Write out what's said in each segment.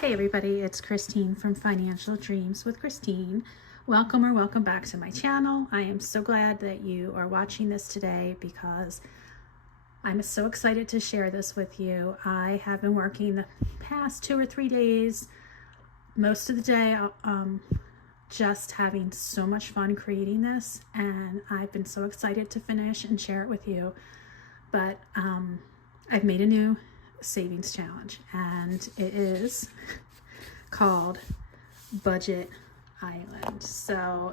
Hey everybody, it's Christine from Financial Dreams with Christine. Welcome or welcome back to my channel. I am so glad that you are watching this today because I'm so excited to share this with you. I have been working the past 2 or 3 days, most of the day, just having so much fun creating this, and I've been so excited to finish and share it with you. But I've made a new savings challenge, and it is called Budget Island. So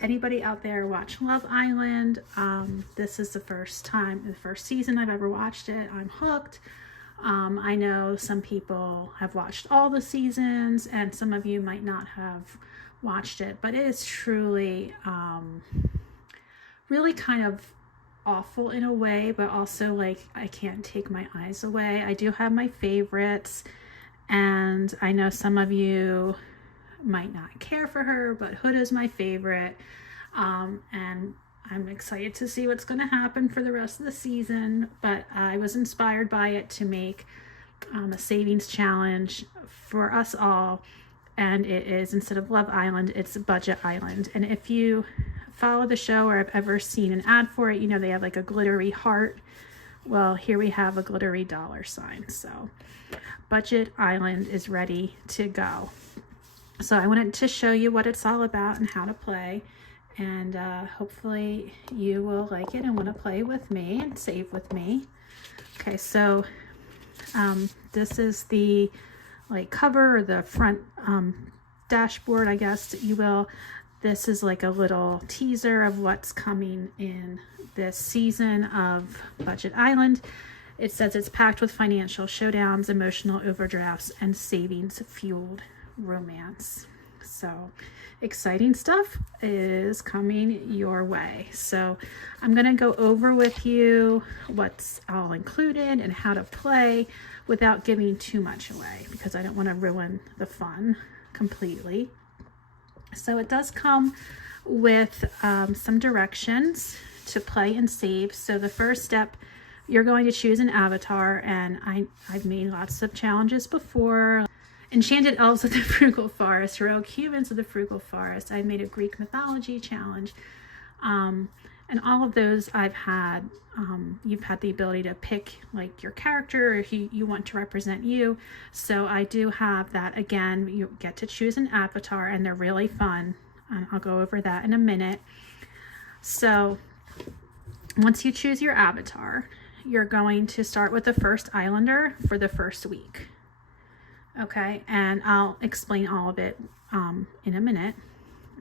anybody out there watch Love Island, this is the first season I've ever watched it. I'm hooked. I know some people have watched all the seasons and some of you might not have watched it, but it is truly really kind of awful in a way, but also like I can't take my eyes away. I do have my favorites, and I know some of you might not care for her, but Huda's my favorite, and I'm excited to see what's going to happen for the rest of the season. But I was inspired by it to make a savings challenge for us all, and it is, instead of Love Island, it's Budget Island. And if you follow the show or have ever seen an ad for it, you know they have like a glittery heart. Well, here we have a glittery $sign. So Budget Island is ready to go. So I wanted to show you what it's all about and how to play, and hopefully you will like it and want to play with me and save with me. Okay, so this is the cover, or the front dashboard, I guess you will. This is like a little teaser of what's coming in this season of Budget Island. It says it's packed with financial showdowns, emotional overdrafts, and savings-fueled romance. So exciting stuff is coming your way. So I'm going to go over with you what's all included and how to play without giving too much away, because I don't want to ruin the fun completely. So it does come with some directions to play and save. So the first step, you're going to choose an avatar, and I've made lots of challenges before. Enchanted Elves of the Frugal Forest, Rogue Humans of the Frugal Forest. I made a Greek mythology challenge. And all of those I've had, you've had the ability to pick like your character, or if you want to represent you. So I do have that. Again, you get to choose an avatar, and they're really fun. I'll go over that in a minute. So once you choose your avatar, you're going to start with the first islander for the first week. Okay, and I'll explain all of it in a minute.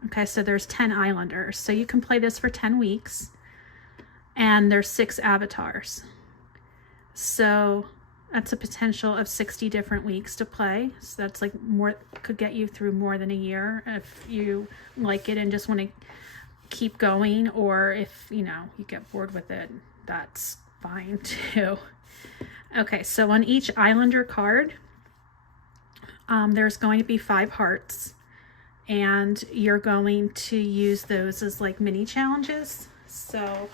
Okay, so there's 10 islanders. So you can play this for 10 weeks, and there's 6 avatars. So that's a potential of 60 different weeks to play. So that's like more, could get you through more than a year if you like it and just want to keep going, or if you get bored with it, that's fine too. Okay, so on each islander card, there's going to be 5 hearts, and you're going to use those as like mini challenges. So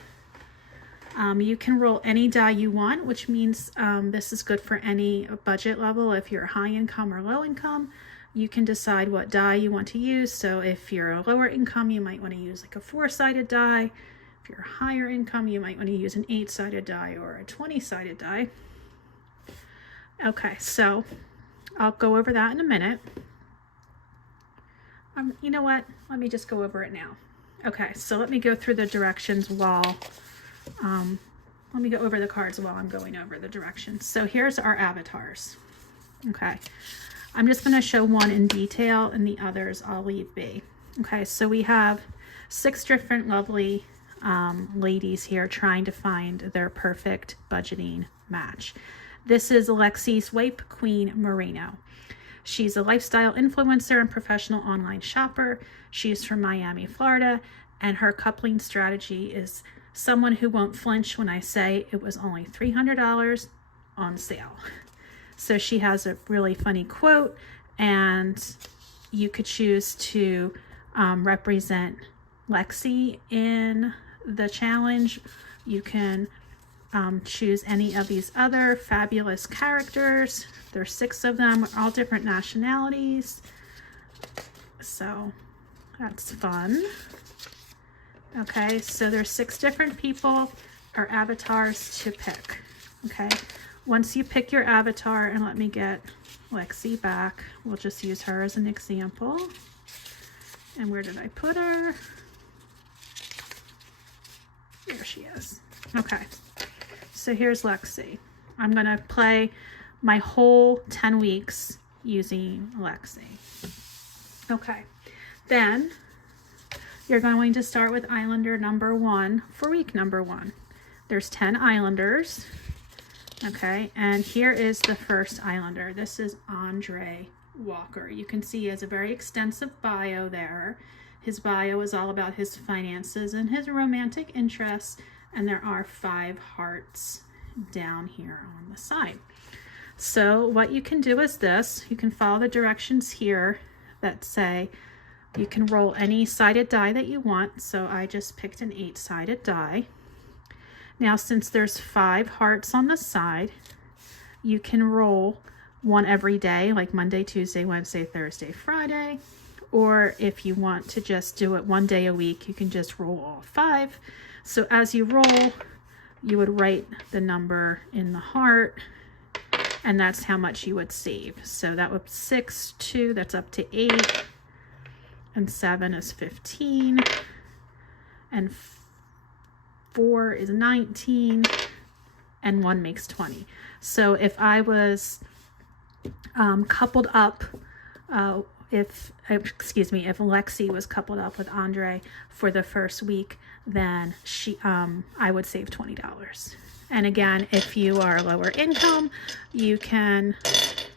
you can roll any die you want, which means this is good for any budget level. If you're high income or low income, you can decide what die you want to use. So if you're a lower income, you might want to use like a 4-sided die. If you're higher income, you might want to use an 8-sided die or a 20-sided die. Okay, so I'll go over that in a minute. You know what? Let me just go over it now. Okay, so let me go through the directions while, let me go over the cards while I'm going over the directions. So here's our avatars. Okay, I'm just going to show one in detail, and the others I'll leave be. Okay, so we have 6 different lovely ladies here trying to find their perfect budgeting match. This is Lexi Swipe Queen Moreno. She's a lifestyle influencer and professional online shopper. She's from Miami, Florida, and her coupling strategy is someone who won't flinch when I say it was only $300 on sale. So she has a really funny quote, and you could choose to represent Lexi in the challenge. You can choose any of these other fabulous characters. There's 6 of them, all different nationalities. So that's fun. Okay, so there's 6 different people or avatars to pick. Okay, once you pick your avatar, and let me get Lexi back. We'll just use her as an example. And where did I put her? There she is. Okay, so here's Lexi. I'm gonna play my whole 10 weeks using Lexi. Okay, then you're going to start with Islander number 1 for week number 1. There's 10 Islanders. Okay, and here is the first Islander. This is Andre Walker. You can see he has a very extensive bio there. His bio is all about his finances and his romantic interests, and there are 5 hearts down here on the side. So what you can do is this. You can follow the directions here that say you can roll any sided die that you want. So I just picked an 8-sided die. Now, since there's 5 hearts on the side, you can roll one every day, like Monday, Tuesday, Wednesday, Thursday, Friday. Or if you want to just do it one day a week, you can just roll all 5. So as you roll, you would write the number in the heart, and that's how much you would save. So that would 6, 2, that's up to 8, and 7 is 15, and 4 is 19, and 1 makes 20. So if I was coupled up, if Lexi was coupled up with Andre for the first week, then I would save $20. And again, if you are lower income, you can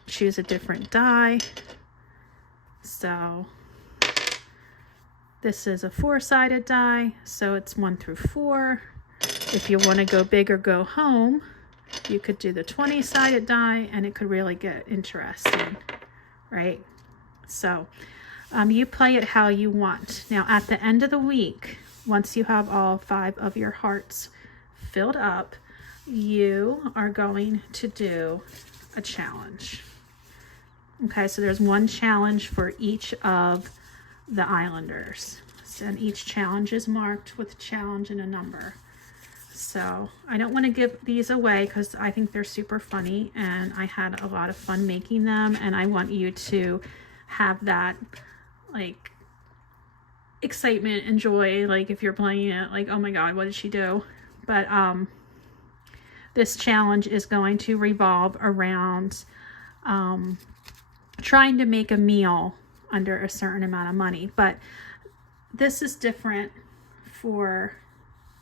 choose a different die. So this is a 4-sided die, so it's 1 through 4. If you want to go big or go home, you could do the 20-sided die, and it could really get interesting, right? So you play it how you want. Now, at the end of the week, once you have all 5 of your hearts filled up, you are going to do a challenge. Okay, so there's one challenge for each of the Islanders. And each challenge is marked with a challenge and a number. So I don't want to give these away because I think they're super funny, and I had a lot of fun making them, and I want you to have that like excitement and joy, like if you're playing it, like, oh my god, what did she do? But this challenge is going to revolve around trying to make a meal under a certain amount of money. But this is different for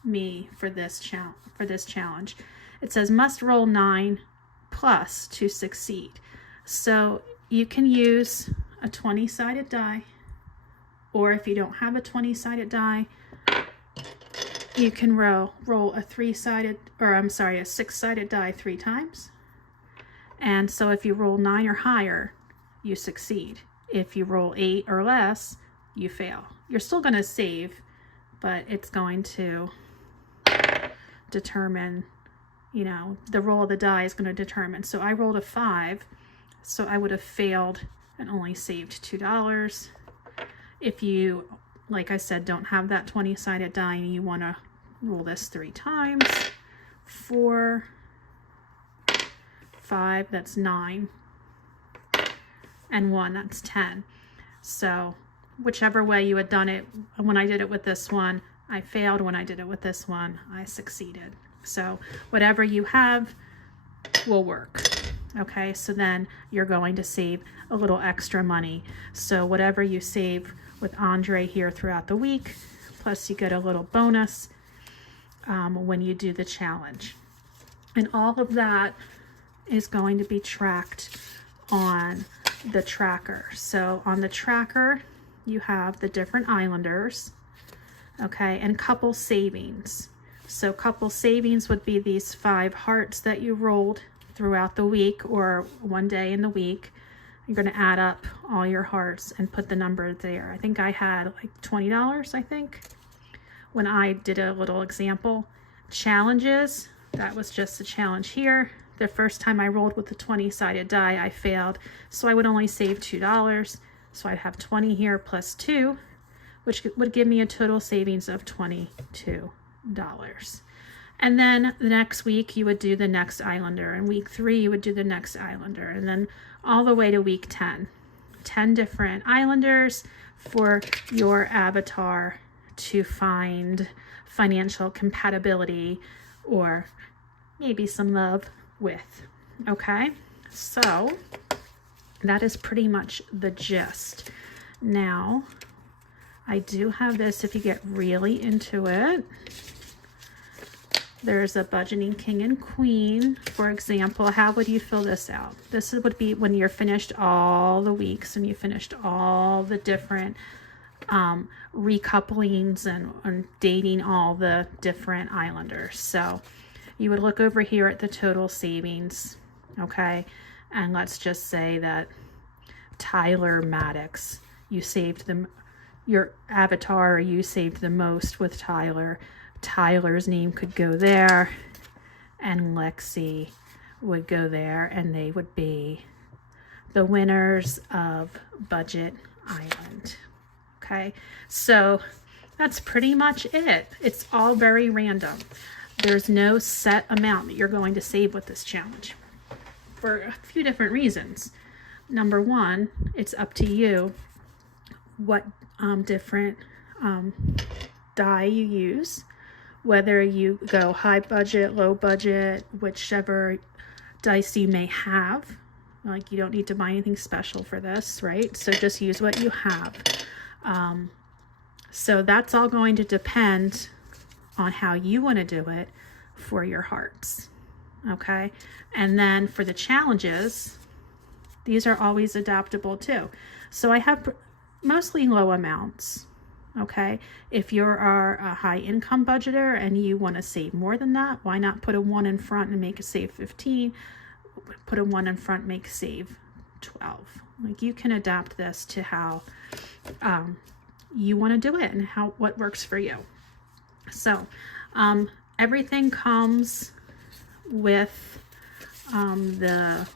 me for this challenge. It says must roll 9 plus to succeed. So you can use a 20-sided die, or if you don't have a 20-sided die, you can roll a 6-sided die 3 times. And so if you roll 9 or higher, you succeed. If you roll 8 or less, you fail. You're still going to save, but it's going to determine, you know, the roll of the die is going to determine. So I rolled a 5, so I would have failed and only saved $2. If you, like I said, don't have that 20-sided die and you want to roll this 3 times, 4, 5, that's 9, and 1, that's 10. So whichever way you had done it, when I did it with this one, I failed. When I did it with this one, I succeeded. So whatever you have will work. Okay, so then you're going to save a little extra money. So whatever you save with Andre here throughout the week, plus you get a little bonus when you do the challenge. And all of that is going to be tracked on the tracker. So on the tracker, you have the different Islanders, okay, and couple savings. So couple savings would be these 5 hearts that you rolled throughout the week or one day in the week. You're going to add up all your hearts and put the number there. I think I had like $20, I think, when I did a little example. Challenges that was just a challenge here. The first time I rolled with the 20-sided die, I failed, so I would only save $2. So I'd have 20 here plus 2, which would give me a total savings of $22. And then the next week you would do the next islander, and week 3 you would do the next islander, and then all the way to week 10. 10 different islanders for your avatar to find financial compatibility or maybe some love with. Okay, so that is pretty much the gist. Now, I do have this if you get really into it. There's a budgeting king and queen. For example, how would you fill this out? This would be when you're finished all the weeks and you finished all the different recouplings and dating all the different islanders. So you would look over here at the total savings, okay? And let's just say that Tyler Maddox, you saved them, your avatar, you saved the most with Tyler. Tyler's name could go there, and Lexi would go there, and they would be the winners of Budget Island. Okay, so that's pretty much it. It's all very random. There's no set amount that you're going to save with this challenge for a few different reasons. Number one, it's up to you what different die you use, whether you go high budget, low budget, whichever dice you may have. Like, you don't need to buy anything special for this, right? So just use what you have. So that's all going to depend on how you want to do it for your hearts. Okay, and then for the challenges, these are always adaptable too. So I have mostly low amounts. Okay, if you are a high income budgeter and you want to save more than that, why not put a 1 in front and make it save 15? Put a 1 in front, make save 12. Like, you can adapt this to how you want to do it and what works for you. So everything comes with the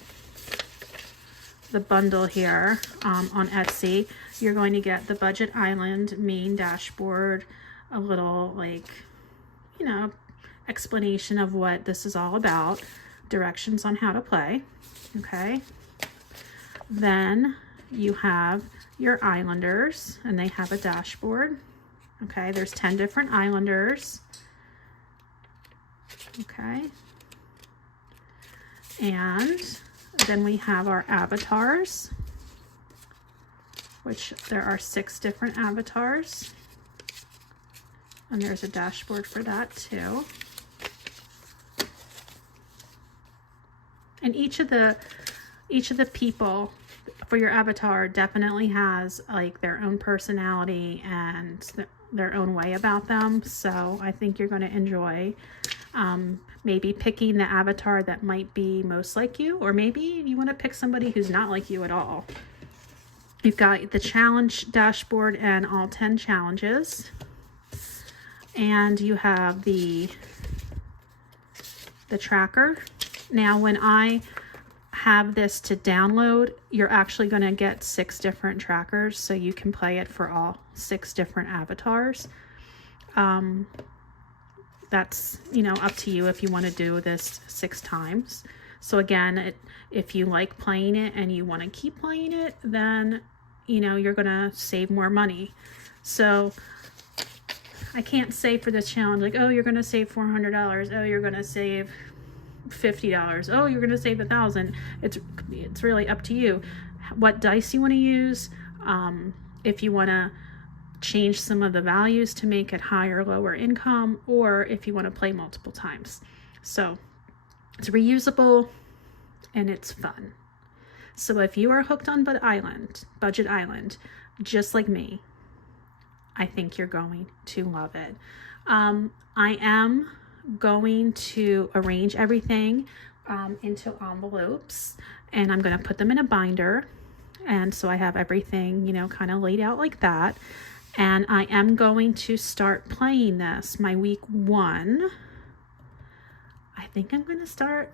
bundle here on Etsy. You're going to get the Budget Island main dashboard, a little, like, you know, explanation of what this is all about, directions on how to play. Okay, then you have your islanders, and they have a dashboard. Okay, there's 10 different islanders. Okay, and then we have our avatars, which there are 6 different avatars, and there's a dashboard for that too. And each of the people for your avatar definitely has like their own personality and their own way about them. So I think you're going to enjoy maybe picking the avatar that might be most like you, or maybe you want to pick somebody who's not like you at all. You've got the challenge dashboard and all 10 challenges, and you have the tracker. Now, when I have this to download, you're actually going to get 6 different trackers, so you can play it for all 6 different avatars. That's, you know, up to you if you want to do this 6 times. So again, if you like playing it and you want to keep playing it, then, you know, you're going to save more money. So I can't say for this challenge, like, oh, you're going to save $400. Oh, you're going to save $50. Oh, you're going to save $1,000. It's really up to you what dice you want to use. If you want to change some of the values to make it higher or lower income, or if you want to play multiple times. So it's reusable and it's fun. So if you are hooked on Budget Island, just like me, I think you're going to love it. I am going to arrange everything into envelopes, and I'm going to put them in a binder. And so I have everything, you know, kind of laid out like that. And I am going to start playing this. My week 1 I think I'm going to start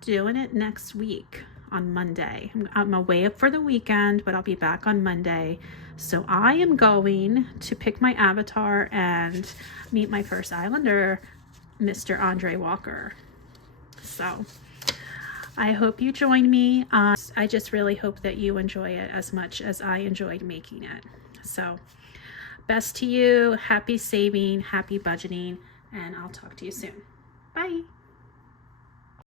doing it next week on Monday. I'm away up for the weekend, but I'll be back on Monday. So I am going to pick my avatar and meet my first Islander, Mr. Andre Walker. So I hope you join me. I just really hope that you enjoy it as much as I enjoyed making it. So best to you, happy saving, happy budgeting, and I'll talk to you soon. Bye.